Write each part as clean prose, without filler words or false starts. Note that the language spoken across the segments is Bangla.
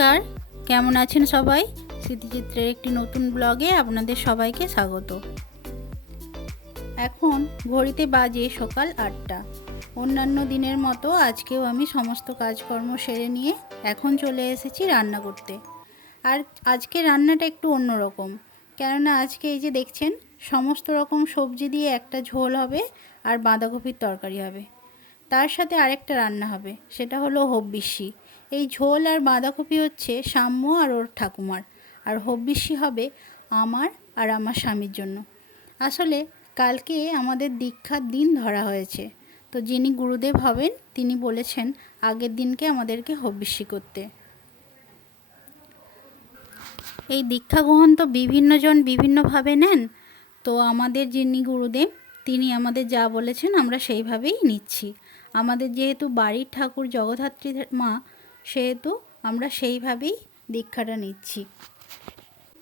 নমস্কার, কেমন আছেন সবাই? স্মৃতিচিত্রের একটি নতুন ব্লগে আপনাদের সবাইকে স্বাগত। এখন ঘড়িতে বাজে সকাল 8টা। অন্যান্য দিনের মতো আজকেও আমি সমস্ত কাজকর্ম সেরে নিয়ে এখন চলে এসেছি রান্না করতে। আর আজকে রান্নাটা একটু অন্যরকম, কেননা আজকে এই যে দেখছেন সমস্ত রকম সবজি দিয়ে একটা ঝোল হবে আর বাঁধাকপির তরকারি হবে। তার সাথে আরেকটা রান্না হবে, সেটা হলো হব্বিসি। এই ঝোল আর বাঁধাকপি হচ্ছে সাম্য আর ওর ঠাকুমার, আর হব্বিসি হবে আমার আর আমার স্বামীর জন্য। আসলে কালকে আমাদের দীক্ষার দিন ধরা হয়েছে, তো যিনি গুরুদেব হবেন তিনি বলেছেন আগের দিনকে আমাদেরকে হব্বিসি করতে। এই দীক্ষা গ্রহণ তো বিভিন্নজন বিভিন্নভাবে নেন, তো আমাদের যিনি গুরুদেব তিনি আমাদের যা বলেছেন আমরা সেইভাবেই নিচ্ছি। আমাদের যেহেতু বাড়ির ঠাকুর জগদ্ধাত্রী মা, সেহেতু আমরা সেইভাবেই দীক্ষাটা নিচ্ছি।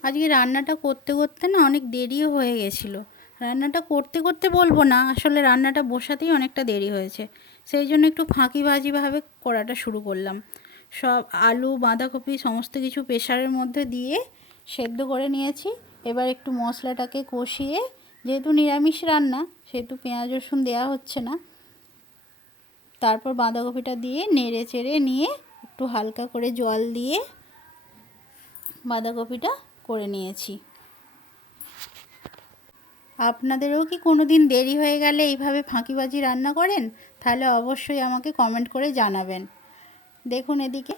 আজকে রান্নাটা করতে করতে না অনেক দেরিও হয়ে গেছিলো। রান্নাটা করতে করতে বলবো না, আসলে রান্নাটা বসাতেই অনেকটা দেরি হয়েছে, সেই জন্য একটু ফাঁকিবাজিভাবে করাটা শুরু করলাম। সব আলু বাঁধাকপি সমস্ত কিছু প্রেসারের মধ্যে দিয়ে সেদ্ধ করে নিয়েছি। এবার একটু মশলাটাকে কষিয়ে, যেহেতু নিরামিষ রান্না সেহেতু পেঁয়াজ রসুন দেওয়া হচ্ছে না, তারপর বাঁধাকপিটা দিয়ে নেড়ে চেড়ে নিয়ে একটু হালকা করে জল দিয়ে বাঁধাকপিটা করে নিয়েছি। আপনাদেরও কি কোনো দিন দেরি হয়ে গেলে এইভাবে ফাঁকিবাজি রান্না করেন? তাহলে অবশ্যই আমাকে কমেন্ট করে জানাবেন। দেখুন এদিকে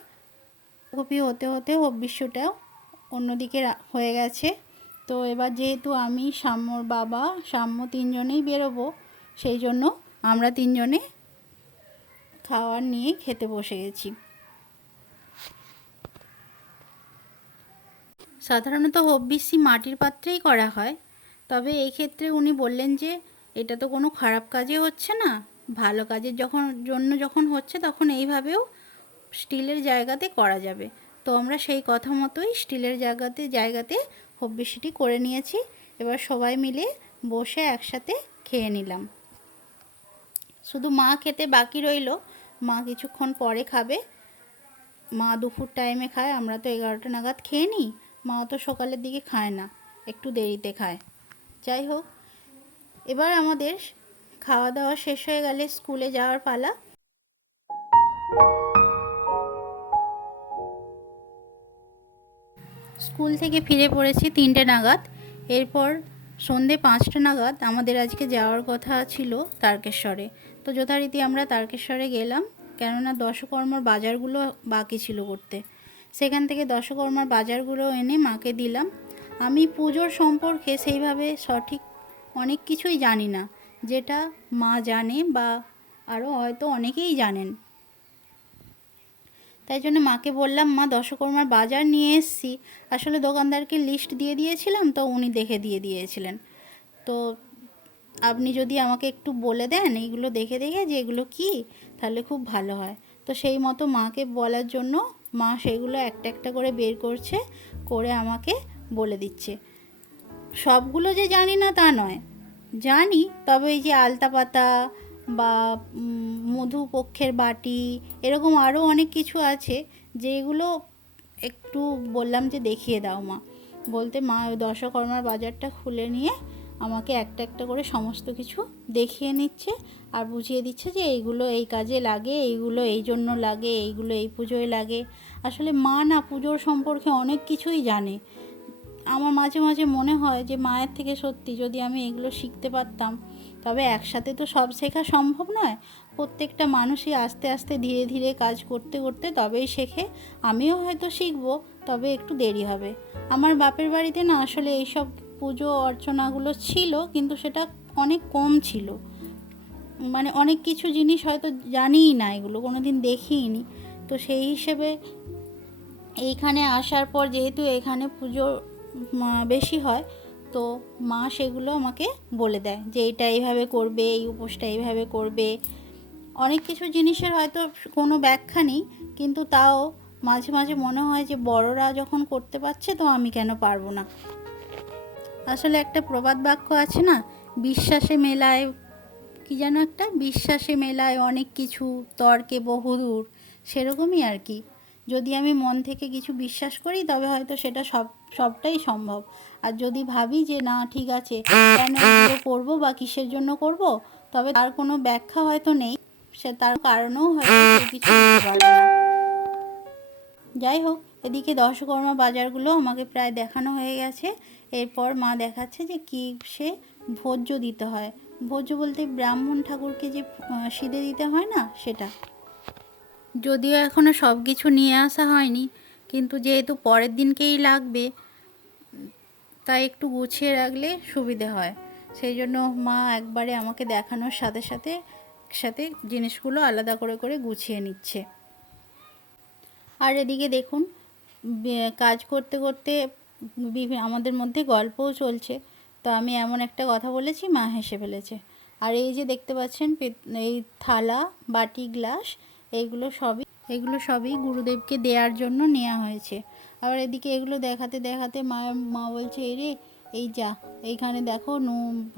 কপি হতে হতে হব্বিষ্যটাও অন্যদিকে হয়ে গেছে। তো এবার যেহেতু আমি সাম্যর বাবা সাম্য তিনজনেই বেরোবো, সেই জন্য আমরা তিনজনে খাওয়ার নিয়ে খেতে বসে গেছি। সাধারণত হব্বিসি মাটির পাত্রেই করা হয়, তবে এই ক্ষেত্রে উনি বললেন যে এটা তো কোনো খারাপ কাজে হচ্ছে না, ভালো কাজের যখন হচ্ছে তখন এইভাবেও স্টিলের জায়গাতে করা যাবে। তো আমরা সেই কথা মতোই স্টিলের জায়গাতে হব্বিসিটি করে নিয়েছি। এবার সবাই মিলে বসে একসাথে খেয়ে নিলাম। শুধু মা খেতে বাকি রইল, মা কিছুক্ষণ পরে খাবে। মা দুপুর টাইমে খায়, আমরা তো 11টা নাগাদ খেয়ে নিই। মা তো সকালের দিকে খায় না, একটু দেরিতে খায়। যাই হোক, এবার আমাদের খাওয়া দাওয়া শেষ হয়ে গেলে স্কুলে যাওয়ার পালা। স্কুল থেকে ফিরে পড়েছি 3টে নাগাদ। এরপর সন্ধে 5টা নাগাদ আমাদের আজকে যাওয়ার কথা ছিল তারকেশ্বরে। তো যথারীতি আমরা তারকেশ্বরে গেলাম, কেননা দশকর্মার বাজারগুলো বাকি ছিল করতে। সেখান থেকে দশকর্মার বাজারগুলো এনে মাকে দিলাম। আমি পুজোর সম্পর্কে সেইভাবে সঠিক অনেক কিছুই জানি না, যেটা মা জানে বা আরও হয়তো অনেকেই জানেন। তাই জন্য মাকে বললাম, মা দশকর্মার বাজার নিয়ে এসেছি। আসলে দোকানদারকে লিস্ট দিয়ে দিয়েছিলাম, তো উনি দেখে দিয়ে দিয়েছিলেন। তো আপনি যদি আমাকে একটু বলে দেন এইগুলো দেখে দেখে যে এগুলো কী, তাহলে খুব ভালো হয়। তো সেই মতো মাকে বলার জন্য মা সেগুলো একটা একটা করে বের করছে, করে আমাকে বলে দিচ্ছে। সবগুলো যে জানি না তা নয়, জানি, তবে এই যে আলতা পাতা বা মধুপক্ষের বাটি, এরকম আরও অনেক কিছু আছে যেগুলো একটু বললাম যে দেখিয়ে দাও মা। বলতে মা ওই দশকর্মার বাজারটা খুলে নিয়ে আমাকে একটা একটা করে সমস্ত কিছু দেখিয়ে নিচ্ছে আর বুঝিয়ে দিচ্ছে যে এইগুলো এই কাজে লাগে, এইগুলো এই জন্য লাগে, এইগুলো এই পুজোয় লাগে। আসলে মা না পুজোর সম্পর্কে অনেক কিছুই জানে। আমার মাঝে মাঝে মনে হয় যে মায়ের থেকে সত্যি যদি আমি এগুলো শিখতে পারতাম। তবে একসাথে তো সব শেখা সম্ভব নয়, প্রত্যেকটা মানুষই আস্তে আস্তে ধীরে ধীরে কাজ করতে করতে তবেই শেখে। আমিও হয়তো শিখবো, তবে একটু দেরি হবে। আমার বাপের বাড়িতে না আসলে এইসব পুজো অর্চনাগুলো ছিল, কিন্তু সেটা অনেক কম ছিল। মানে অনেক কিছু জিনিস হয়তো জানিই না, এগুলো কোনো দিন দেখিইনি। তো সেই হিসেবে এইখানে আসার পর যেহেতু এখানে পুজো বেশি হয়, তো মা সেগুলো আমাকে বলে দেয় যে এইটা এইভাবে করবে, এই উপোসটা এইভাবে করবে। অনেক কিছু জিনিসের হয়তো কোনো ব্যাখ্যা নেই, কিন্তু তাও মাঝে মাঝে মনে হয় যে বড়রা যখন করতে পারছে তো আমি কেন পারবো না। আসলে একটা প্রবাদ বাক্য আছে না, বিশ্বাসে মেলায় কি যেন একটা, বিশ্বাসে মেলায় অনেক কিছু, তর্কে বহুদূর, সেরকমই আর কি। যদি আমি মন থেকে কিছু বিশ্বাস করি তবে হয়তো সেটা সবটাই সম্ভব। আর যদি ভাবি যে না ঠিক আছে, কেন এগুলো করবো বা কিসের জন্য করব, তবে তার কোনো ব্যাখ্যা হয়তো নেই, সে তার কারণেও হয়তো কেউ কিছু দিতে পারবে না। যাই হোক, এদিকে দশকর্মা বাজারগুলো আমাকে প্রায় দেখানো হয়ে গেছে। এরপর মা দেখাচ্ছে যে কি সে ভোজ্য দিতে হয়। ভোজ্য বলতে ব্রাহ্মণ ঠাকুরকে যে সিধে দিতে হয় না, সেটা। যদিও এখনও সব কিছু নিয়ে আসা হয়নি, কিন্তু যেহেতু পরের দিনকেই লাগবে, তাই একটু গুছিয়ে রাখলে সুবিধে হয়। সেই জন্য মা একবারে আমাকে দেখানোর সাথে সাথে সাথে জিনিসগুলো আলাদা করে করে গুছিয়ে নিচ্ছে। আর এদিকে দেখুন, কাজ করতে করতে আমাদের মধ্যে গল্পও চলছে। তো আমি এমন একটা কথা বলেছি, মা হেসে ফেলেছে। আর এই যে দেখতে পাচ্ছেন এই থালা, বাটি, গ্লাস, এগুলো সবই গুরুদেবকে দেওয়ার জন্য নেওয়া হয়েছে। আবার এদিকে এগুলো দেখাতে দেখাতে মা বলছে, এই রে, এই যা, এইখানে দেখো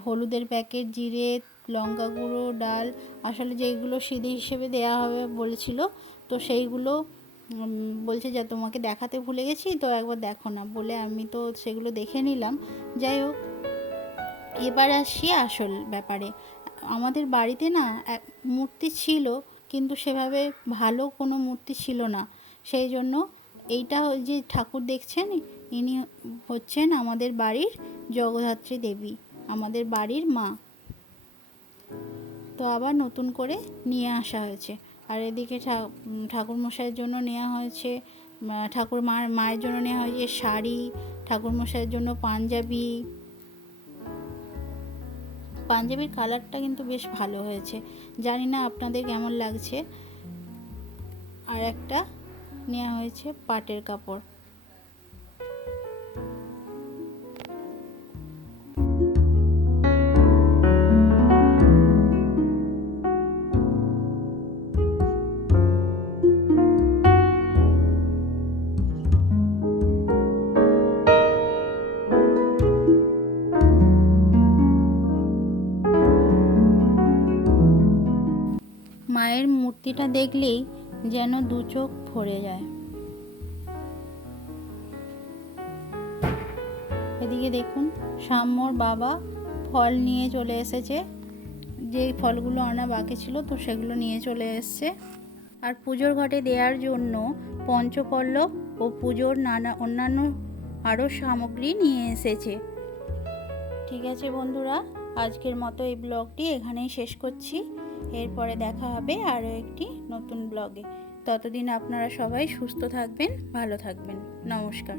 হলুদের প্যাকেট, জিরে, লঙ্কা গুঁড়ো, ডাল, আসলে যেগুলো সিঁড়ি হিসেবে দেওয়া হবে বলেছিল, তো সেইগুলো বলছে যা তোমাকে দেখাতে ভুলে গেছি, তো একবার দেখো না, বলে আমি তো সেগুলো দেখে নিলাম। যাই হোক, এবার আসছি আসল ব্যাপারে। আমাদের বাড়িতে না এক মূর্তি ছিল, কিন্তু সেভাবে ভালো কোনো মূর্তি ছিল না। সেই জন্য এইটা যে ঠাকুর দেখছেন, ইনি হচ্ছেন আমাদের বাড়ির জগদ্ধাত্রী দেবী, আমাদের বাড়ির মা। তো আবার নতুন করে নিয়ে আসা হয়েছে। আর এদিকে ঠাকুরমশাইয়ের জন্য নেওয়া হয়েছে, মায়ের জন্য নেওয়া হয়েছে শাড়ি, ঠাকুরমশাইয়ের জন্য পাঞ্জাবির কালারটা কিন্তু বেশ ভালো হয়েছে, জানি না আপনাদের কেমন লাগছে। আর একটা নেওয়া হয়েছে পাটের কাপড়। মায়ের মূর্তিটা দেখলেই যেন দু চোখ ভরে যায়। এদিকে দেখুন, সাম্যর বাবা ফল নিয়ে চলে এসেছে, যেই ফলগুলো আনা বাকি ছিল তো সেগুলো নিয়ে চলে এসছে। আর পুজোর ঘটে দেওয়ার জন্য পঞ্চপল্লব ও পুজোর অন্যান্য আরও সামগ্রী নিয়ে এসেছে। ঠিক আছে বন্ধুরা, আজকের মতো এই ব্লগটি এখানেই শেষ করছি। এরপরে দেখা হবে আরও একটি নতুন ব্লগে। ততদিন আপনারা সবাই সুস্থ থাকবেন, ভালো থাকবেন। নমস্কার।